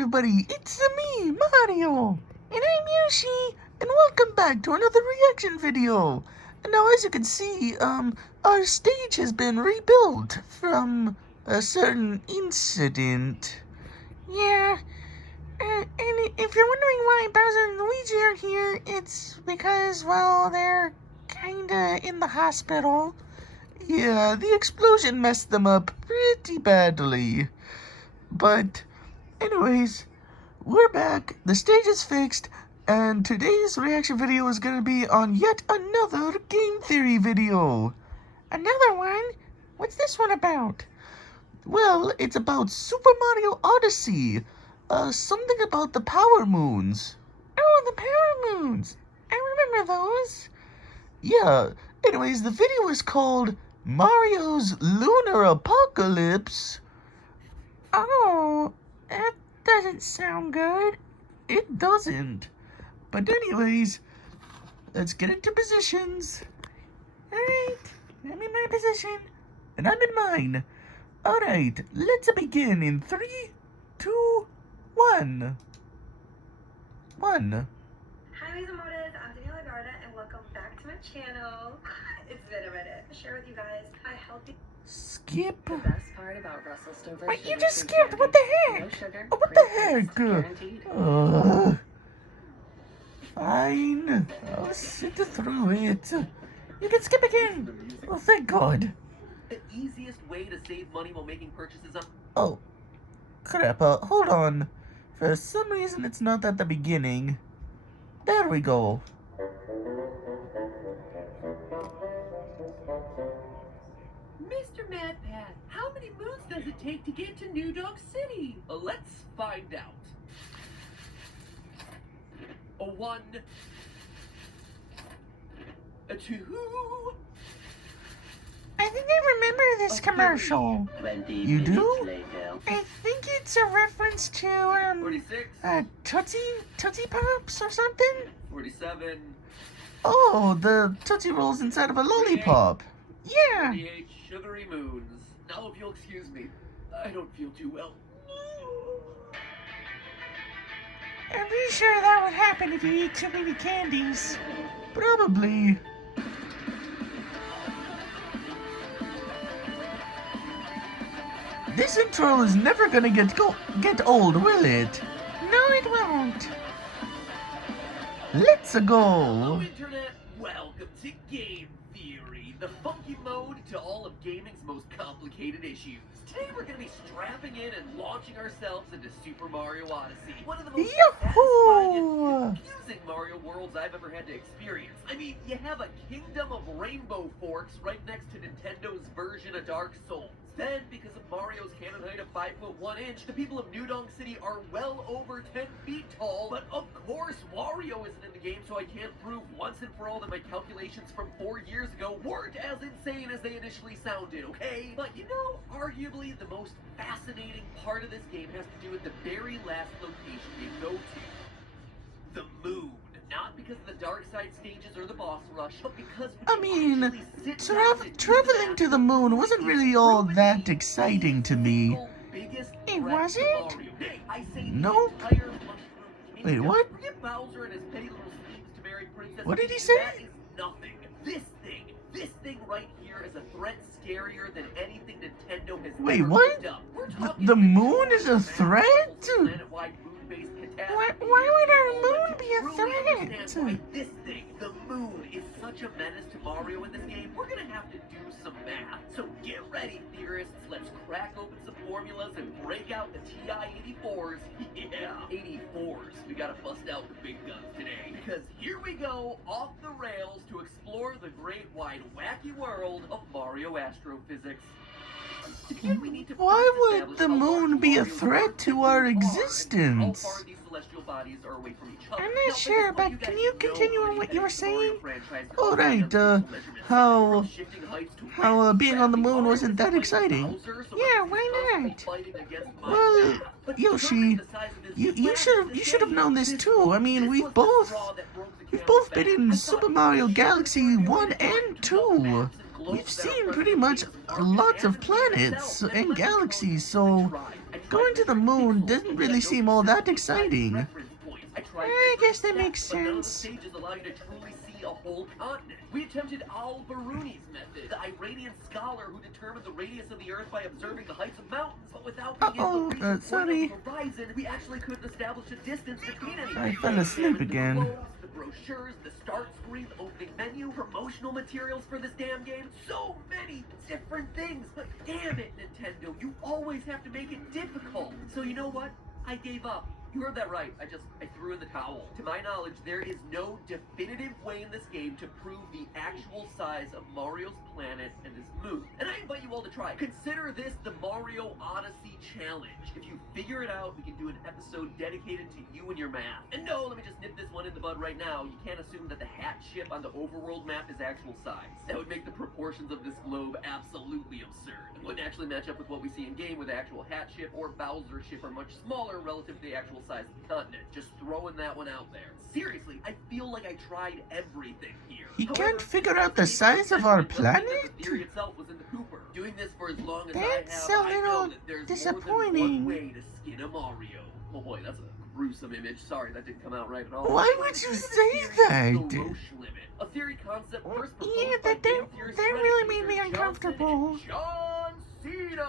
everybody, it's me, Mario, and I'm Yoshi, and welcome back to another reaction video. And now, as you can see, our stage has been rebuilt from a certain incident. Yeah, and if you're wondering why Bowser and Luigi are here, it's because, well, they're kinda in the hospital. Yeah, the explosion messed them up pretty badly. But anyways, we're back, the stage is fixed, and today's reaction video is going to be on yet another game theory video. Another one? What's this one about? Well, it's about Super Mario Odyssey. Something about the Power Moons. Oh, the Power Moons! I remember those. Yeah, anyways, the video is called Mario's Lunar Apocalypse. Oh, that doesn't sound good. It doesn't. But anyways, let's get into positions. Alright, I'm in my position, and I'm in mine. Alright, let's begin in 3, 2, 1. Hi, Lisa Modas. I'm Daniela Garda, and welcome back to my channel. It's been a minute. To share with you guys a healthy... Skip. The best part about Russell Stover's Wait, you sugar-free just skipped. candy, What the no heck? sugar, Oh, what free the taste, heck? guaranteed. Fine. I'll sit through it. You can skip again. Oh, thank God. The easiest way to save money while making purchases on... Oh, crap. Hold on. For some reason, it's not at the beginning. There we go. Mr. MadPad, how many moons does it take to get to New Dog City? Let's find out. A 1, a 2, I think I remember this commercial. 20 You do? minutes later. I think it's a reference to, 46, Tootsie Pops or something? 47, Oh, the Tootsie Rolls inside of a lollipop. Yeah. 48 sugary moons. Now, if you'll excuse me, I don't feel too well. I'm pretty sure that would happen if you eat too many candies. Probably. This intro is never gonna get old, will it? No, it won't. Let's Hello, go. Internet. Welcome to Game Theory, the funky mode to all of gaming's most complicated issues. Today we're going to be strapping in and launching ourselves into Super Mario Odyssey, one of the most satisfying and confusing Mario worlds I've ever had to experience. I mean, you have a kingdom of rainbow forks right next to Nintendo's version of Dark Souls. Then, because of Mario's canon height of 5'1", the people of New Dong City are well over 10 feet tall. But of course, Wario isn't in the game, so I can't prove once and for all that my calculations from 4 years ago weren't as insane as they initially sounded, okay? But you know, arguably the most fascinating part of this game has to do with the very last location you go to. The moon. Not because of the dark side stages or the boss rush, but because I mean, traveling to the moon wasn't really all that exciting to me. It wasn't? Nope. Wait, what? What did he say? That is nothing. This thing right here is a threat scarier than anything Nintendo has Wait, ever what? cooked up. We're talking The like moon is a threat? planet-wide moon-based catastrophe. Why would our moon be a Truly understand threat? why this thing, the moon, is such a menace to Mario in this game. We're gonna have to do some math. So get ready, theorists. Let's crack open some formulas and break out the TI-84s. Yeah, 84s. We gotta bust out the big guns today. Because here we go, off the rails to explore the great wide wacky world of Mario astrophysics. To begin, we need to Why first would establish the how moon large be a Mario threat worlds to our really are and existence? how far these celestial bodies are away from each other. I'm Now, not for sure, this one, but can guys you know continue on already what that you were it's the Mario saying? franchise Alright, calls for measurements how from shifting heights to how widths. being on the Gravity moon Mario wasn't is that fighting exciting. Bowser, so Yeah, much why constantly not? fighting against Well, Minecraft. But Yoshi, determining the size of his you planet should have this known game, this too. I mean, this we've was the straw both that broke the been camel's in back. I Super thought Mario the Galaxy sheer 1 experiment and to develop 2. maps and we've seen pretty much lots of planets and galaxies, so going to the moon doesn't really seem all that exciting. I guess that makes sense. Stages allow you to truly see a whole continent. We attempted Al-Biruni's method, the Iranian scholar who determined the radius of the Earth by observing the heights of mountains, but without being able to reach the point of the horizon, we actually couldn't establish a distance between anything. I fell asleep again. The brochures, the start screen, the opening menu, promotional materials for this damn game, so many different things. But damn it, Nintendo, you always have to make it difficult. So you know what? I gave up. You heard that right. I threw in the towel. To my knowledge, there is no definitive way in this game to prove the actual size of Mario's planet and his moon. And I invite you all to try it. Consider this the Mario Odyssey Challenge. If you figure it out, we can do an episode dedicated to you and your math. And no, let me just nip this one in the bud right now. You can't assume that the hat ship on the overworld map is actual size. That would make the proportions of this globe absolutely absurd. It wouldn't actually match up with what we see in game, where the actual hat ship or Bowser ship are much smaller relative to the actual size of the continent. Just throwing that one out there. Seriously, I feel like I tried everything here. He can't figure out the size of our planet? The theory itself was in the Hooper. Doing this for as long as That's I have, a I know little that there's disappointing. more than one way to skin a Mario. Oh boy, that's a gruesome image. Sorry, that didn't come out right at all. Why would you say that? The Roche limit. A theory concept first proposed Yeah, by that Game Theory really made me strategist uncomfortable. Johnson and John Cena.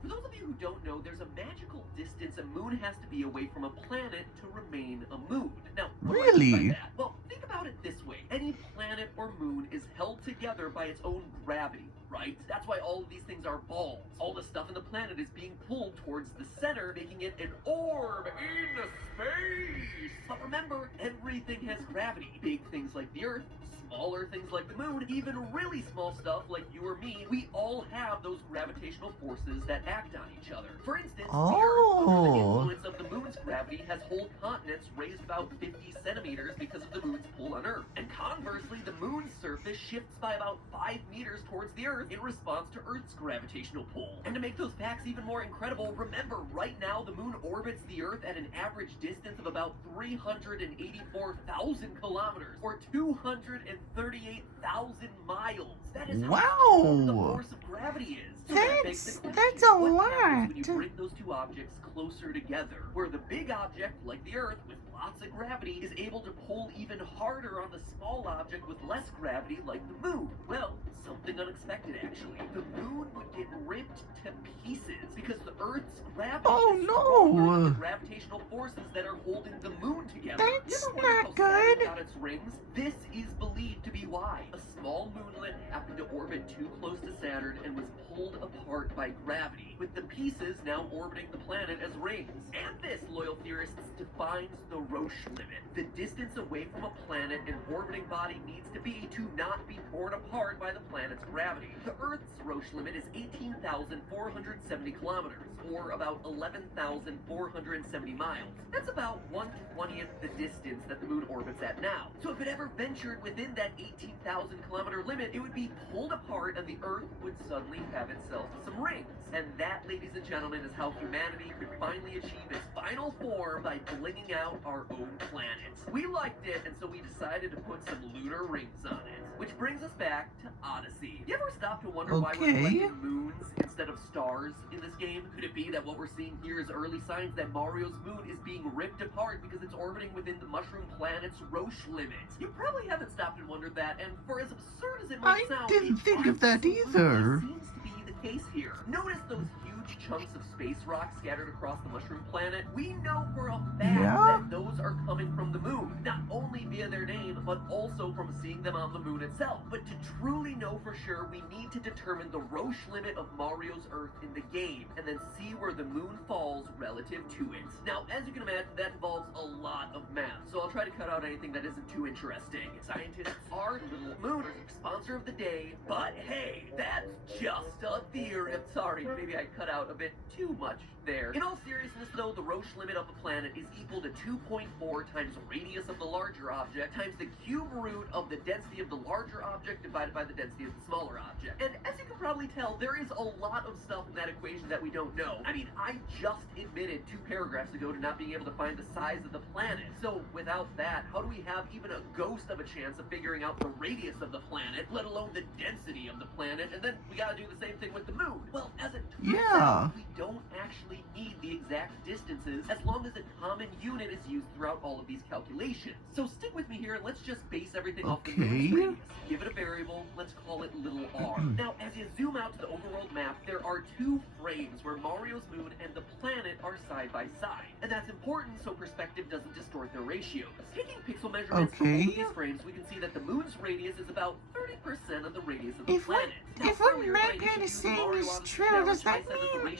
For those of you who don't know, there's a magical distance a moon has to be away from a planet to remain a moon. Now, what do I mean by Really? that? Well, think about it this way. Any planet or moon is held together by its own gravity, right? That's why all of these things are balls. All the stuff in the planet is being pulled towards the center, making it an orb in space. But remember, everything has gravity. Big things like the Earth, smaller things like the moon, even really small stuff like you or me, we all have those gravitational forces that act on each other. For instance, the Earth, under the influence of the moon's gravity, has whole continents raised about 50 centimeters because of the moon's pull on Earth. And conversely, the moon's surface shifts by about 5 meters towards the Earth in response to Earth's gravitational pull. And to make those facts even more incredible, remember, right now the moon orbits the Earth at an average distance of about 384,000 kilometers, or 238,000 miles. That is how strong the force of gravity is. So that begs the question, That's a what happens lot. when you bring those two objects closer together, where the big object, like the Earth, with lots of gravity, is able to pull even harder on the small object with less gravity, like the moon? Well, something unexpected, actually. The moon would get ripped to pieces because the Earth's gravity is stronger than the gravitational forces that are holding the moon together. That's You ever wonder not how Saturn good. got its rings? This is believed to be why. A small moonlet happened to orbit too close to Saturn and was pulled apart by gravity, with the pieces now orbiting the planet as rings. And this, loyal theorists, defines the Roche limit. The distance away from a planet an orbiting body needs to be to not be torn apart by the planet's gravity. The Earth's Roche limit is 18,470 kilometers, or about 11,470 miles. That's about 1/20th the distance that the moon orbits at now. So if it ever ventured within that 18,000 kilometer limit, it would be pulled apart and the Earth would suddenly have itself some rings. And that, ladies and gentlemen, is how humanity could finally achieve its final form by blinging out our own planet. We liked it, and so we decided to put some lunar rings on it. Which brings us back to Odyssey. You ever stop to wonder why we're collecting moons instead of stars in this game? Could it be that what we're seeing here is early signs that Mario's moon is being ripped apart because it's orbiting within the mushroom planet's Roche limit? You probably haven't stopped and wondered that, and for as absurd as it might sound, I didn't think of that absolutely either. seems to be the case here. Notice those huge chunks of space rock scattered across the mushroom planet? We know for a fact that those are coming from the moon, not only via their name, but also from seeing them on the moon itself. But to truly know for sure, we need to determine the Roche limit of Mario's Earth in the game, and then see where the moon falls relative to it. Now, as you can imagine, that involves a lot of math, so I'll try to cut out anything that isn't too interesting. Scientists are little mooners, sponsor of the day, but hey, that's just a theory. I'm sorry, maybe I cut out a bit too much there. In all seriousness though, the Roche limit of a planet is equal to 2.4 times the radius of the larger object times the cube root of the density of the larger object divided by the density of the smaller object. And as you can probably tell, there is a lot of stuff in that equation that we don't know. I mean, I just admitted 2 paragraphs ago to not being able to find the size of the planet. So without that, how do we have even a ghost of a chance of figuring out the radius of the planet, let alone the density of the planet? And then we gotta do the same thing with the moon. Well, as it turns out, we don't actually need the exact distances as long as a common unit is used throughout all of these calculations. So stick with me here and let's just base everything off the moon's radius. Give it a variable, let's call it little r. Now, as you zoom out to the overworld map, there are 2 frames where Mario's moon and the planet are side by side. And that's important so perspective doesn't distort their ratios. Taking pixel measurements from both these frames, we can see that the moon's radius is about 30% of the radius of the planet. If what Magnet is saying is true, does that mean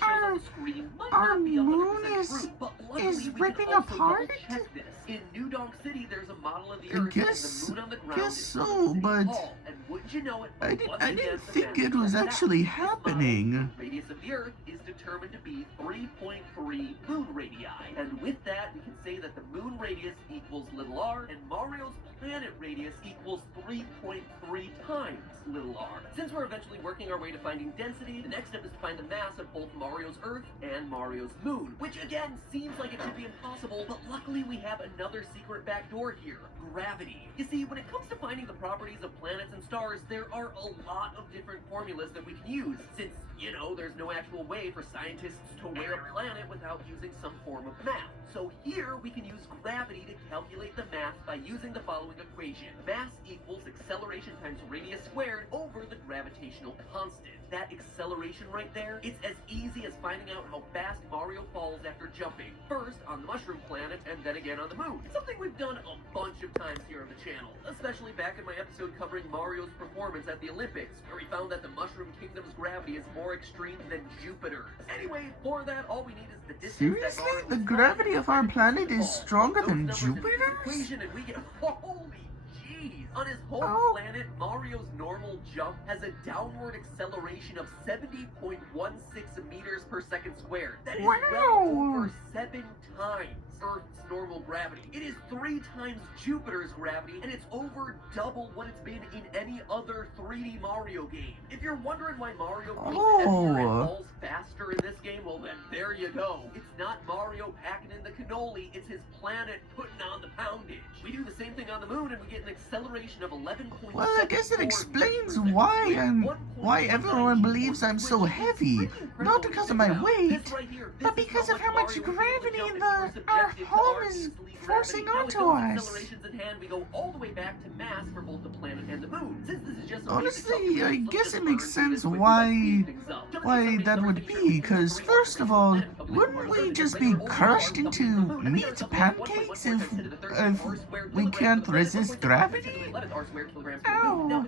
our moon is ripping apart? In New Donk City, there's a model of the Earth and the moon on the ground is so, but tall. And wouldn't you know it, I didn't think it was actually happening. The radius of the Earth is determined to be 3.3 moon radii. And with that, we can say that the moon radius equals little r, and Mario's planet radius equals 3.3 times little r. Since we're eventually working our way to finding density, the next step is to find the mass of both Mario's Earth and Mario's moon, which again seems like it should be impossible, but luckily we have another secret backdoor here: gravity. You see, when it comes to finding the properties of planets and stars, there are a lot of different formulas that we can use, since, you know, there's no actual way for scientists to weigh a planet without using some form of math. So here we can use gravity to calculate the mass by using the following equation: mass equals acceleration times radius squared over the gravitational constant. That acceleration right there, it's as easy as finding out how fast Mario falls after jumping. First on the Mushroom Planet, and then again on the moon. Something we've done a bunch of times here on the channel, especially back in my episode covering Mario's performance at the Olympics, where we found that the Mushroom Kingdom's gravity is more extreme than Jupiter's. Anyway, for that, all we need is the distance. Seriously? The gravity of our planet is stronger than Jupiter's? And we get, holy jeez! On his home planet, Mario's normal jump has a downward acceleration of 70.16 meters per second squared. That is well over 7 times Earth's normal gravity. It is 3 times Jupiter's gravity, and it's over double what it's been in any other 3D Mario game. If you're wondering why Mario feels heavier and falls faster in this game, well then, there you go. It's not Mario packing in the cannoli, it's his planet putting on the poundage. We do the same thing on the moon, and we get an acceleration of 11.7. Well, I guess it explains why everyone believes I'm so heavy. Not because of my weight, but because of how much gravity our home is forcing onto us. In hand, we go all the way back to mass for both the planet and the moon. Since this is just honestly, I guess it makes sense why that would be, because first of all, wouldn't we just be crushed into meat pancakes if we can't resist gravity? Oh,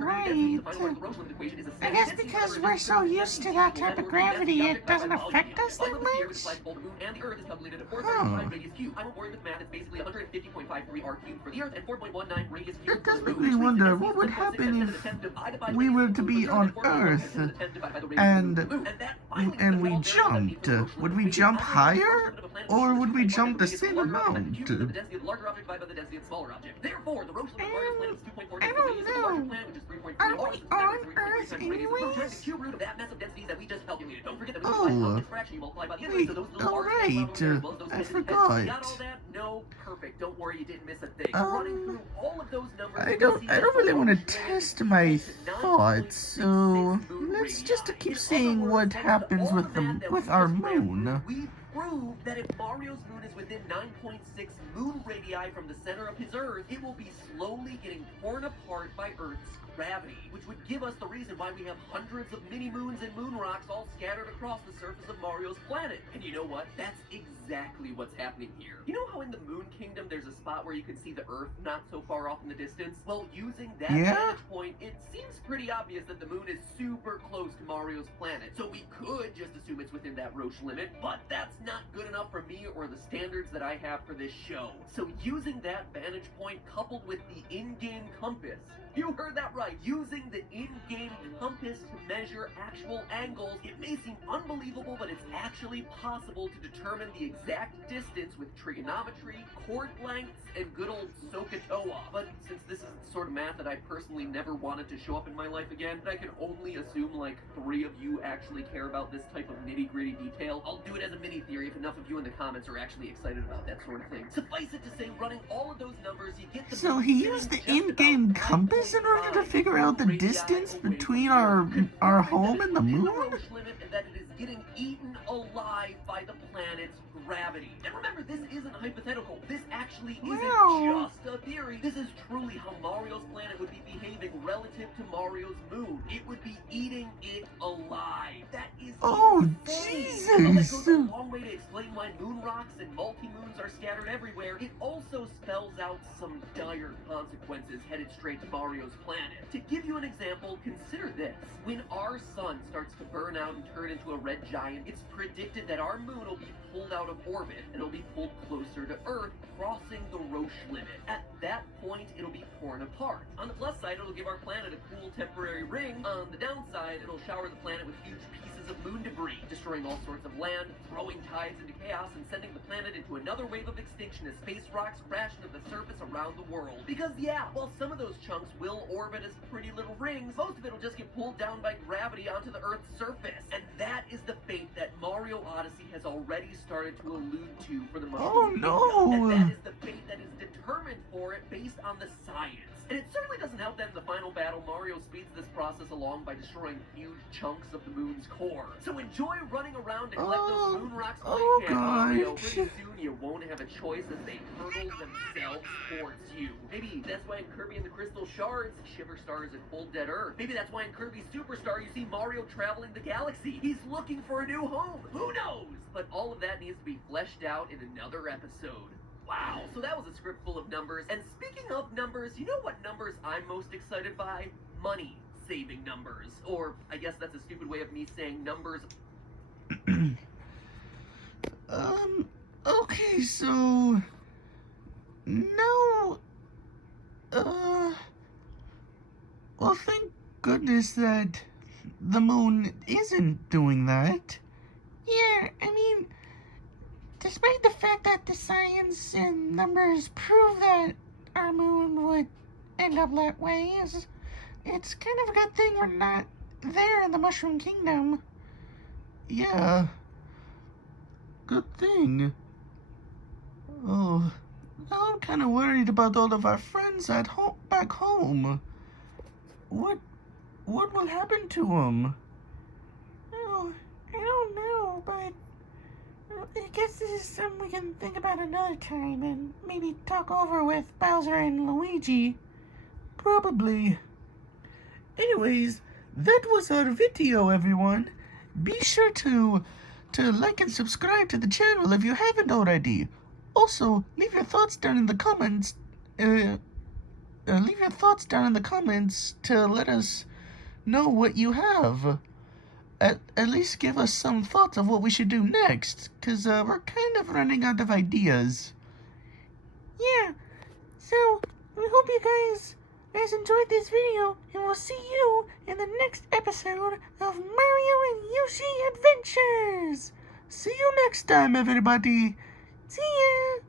right. I guess because we're so used to that type of gravity, it doesn't affect us that much? Huh. It does make me wonder what would happen if we were to be on Earth and we jumped. Would we jump higher, or would we jump the same amount? I don't know. Are we on Earth anyways? Oh, wait, alright, I forgot. No, perfect. Don't worry, you didn't miss a thing. I don't really want to test my thoughts, so let's just keep seeing what happens with our moon. We proved that if Mario's moon is within 9.6 moon radii from the center of his Earth, it will be slowly getting torn apart by Earth's gravity, which would give us the reason why we have hundreds of mini-moons and moon rocks all scattered across the surface of Mario's planet. And you know what? That's exactly what's happening here. You know how in the Moon Kingdom there's a spot where you can see the Earth not so far off in the distance? Well, using that vantage point, it seems pretty obvious that the moon is super close to Mario's planet. So we could just assume it's within that Roche limit, but that's not good enough enough for me or the standards that I have for this show. So using that vantage point coupled with the in-game compass, you heard that right, using the in-game compass to measure actual angles, it may seem unbelievable, but it's actually possible to determine the exact distance with trigonometry, chord lengths, and good old SOHCAHTOA. But since this is the sort of math that I personally never wanted to show up in my life again, and I can only assume like 3 of you actually care about this type of nitty-gritty detail, I'll do it as a mini-theory if enough of you in the comments are actually excited about that sort of thing. Suffice it to say, running all of those numbers, you get the... So he used the in-game compass in order to figure out the distance between our home and the moon? Limit, and that it is getting eaten alive by the planet's gravity. And remember, this isn't hypothetical. This actually isn't just a theory. This is truly how Mario's planet would be behaving relative to Mario's moon. It would be eating it alive. That is insane. Jesus! That goes a long way to explain why moon rocks and multi-moons are scattered everywhere. It also spells out some dire consequences headed straight to Mario's planet. To give you an example, consider this. When our sun starts to burn out and turn into a red giant, it's predicted that our moon will be pulled out of orbit and it'll be pulled closer to Earth, crossing the Roche limit. At that point, it'll be torn apart. On the plus side, it'll give our planet a cool temporary ring. On the downside, it'll shower the planet with huge pieces of moon debris, destroying all sorts of land, throwing tides into chaos, and sending the planet into another wave of extinction as space rocks crash into the surface around the world. Because yeah, while some of those chunks will orbit as pretty little rings, most of it'll just get pulled down by gravity onto the Earth's surface. And that is the fate that Mario Odyssey has already started to allude to for the Mushroom Kingdom. And that is the fate that is determined for it based on the science. And it certainly doesn't help that in the final battle, Mario speeds this process along by destroying huge chunks of the moon's core. So enjoy running around to collect those moon rocks while you can, Mario. Pretty soon you won't have a choice as they hurtle themselves towards you. Maybe that's why in Kirby and the Crystal Shards, Shiver Star is a cold dead Earth. Maybe that's why in Kirby Superstar you see Mario traveling the galaxy. He's looking for a new home. Who knows? But all of that needs to be fleshed out in another episode. Wow, so that was a script full of numbers. And speaking of numbers, you know what numbers I'm most excited by? Money-saving numbers. Or, I guess that's a stupid way of me saying numbers. Okay, so... No... Well, thank goodness that the moon isn't doing that. Yeah, I mean... Despite the fact that the science and numbers prove that our moon would end up that way, it's kind of a good thing we're not there in the Mushroom Kingdom. Yeah. Good thing. Oh, now I'm kind of worried about all of our friends at home, back home. What will happen to them? Oh, I don't know, but I guess this is something we can think about another time and maybe talk over with Bowser and Luigi. Probably. Anyways, that was our video, everyone. Be sure to like and subscribe to the channel if you haven't already. Also, leave your thoughts down in the comments. Leave your thoughts down in the comments to let us know what you have. At least give us some thoughts of what we should do next, because we're kind of running out of ideas. Yeah, so we hope you guys enjoyed this video, and we'll see you in the next episode of Mario and Yoshi Adventures. See you next time, everybody. See ya.